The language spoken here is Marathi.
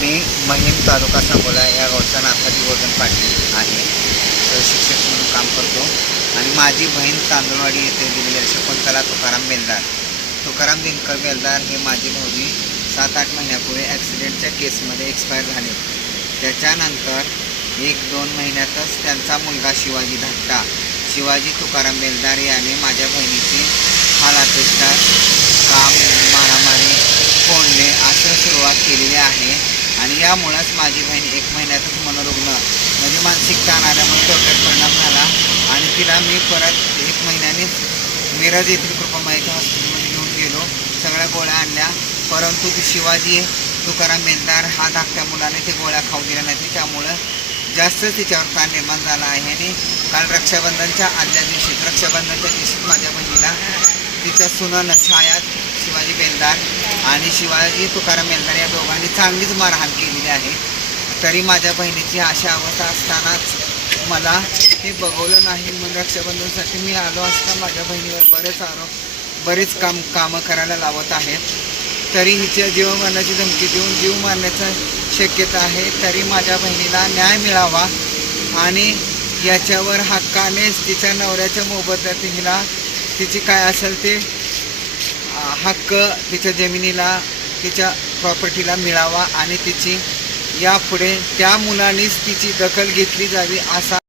मी महिम तालुका सांगोला या गावचा नाथाजी गोर्धन पाटील आहे. तर शिक्षक म्हणून काम करतो. आणि माझी बहीण तांदूळवाडी येथे दिलेली शकुंतला तुकाराम बेलदार. तुकाराम दिनकर बेलदार हे माझी भाऊजी सात आठ महिन्यापूर्वी ॲक्सिडेंटच्या केसमध्ये एक्सपायर झाले. त्याच्यानंतर एक दोन महिन्यातच त्यांचा मुलगा शिवाजी धाकटा. शिवाजी तुकाराम बेलदार याने माझ्या बहिणीची हाल अपेक्षा मारामारी फोडणे असं सुरुवात केलेली आहे आणि यामुळंच माझी बहीण एक महिन्यातच मनोरुग्ण म्हणजे मानसिक ताण आल्यामुळे डोक्यात परिणाम झाला. आणि तिला मी परत एक महिन्याने मिरज येथील कृपामाईच्या हॉस्पिटलमध्ये घेऊन गेलो. सगळ्या गोळ्या आणल्या. परंतु ती शिवाजी तुकाराम मेंदार हा धाकट्या मुलाने ते गोळ्या खाऊ दिल्या नाही त्यामुळं जास्त तिच्यावर ताण निर्माण झाला आहे. आणि काल रक्षाबंधनच्या आदल्या दिवशी रक्षाबंधनच्या दिवशी माझ्या बहिणीला तिच्या सुनन छायात शिवाजी बेलदार आणि शिवाजी तुकाराम बेलदार या दोघांनी चांगलीच मारहाण केलेली आहे. तरी माझ्या बहिणीची अशा अवस्था असतानाच मला हे बघवलं नाही म्हणून रक्षाबंधनसाठी मी आलो असता माझ्या बहिणीवर बरेच आरोप बरेच काम कामं करायला लावत आहेत तरी हिच्या जीव मरणाची धमकी देऊन जीव मारण्याचा शक्यता आहे. तरी माझ्या बहिणीला न्याय मिळावा आणि याच्यावर हक्कानेच तिच्या नवऱ्याच्या मोबदल्यात हिला तिची काय असेल ते हक्क तिच्या जमिनीला तिच्या प्रॉपर्टीला मिळावा आणि तिची यापुढे त्या मुलांनीच तिची दखल घेतली जावी असा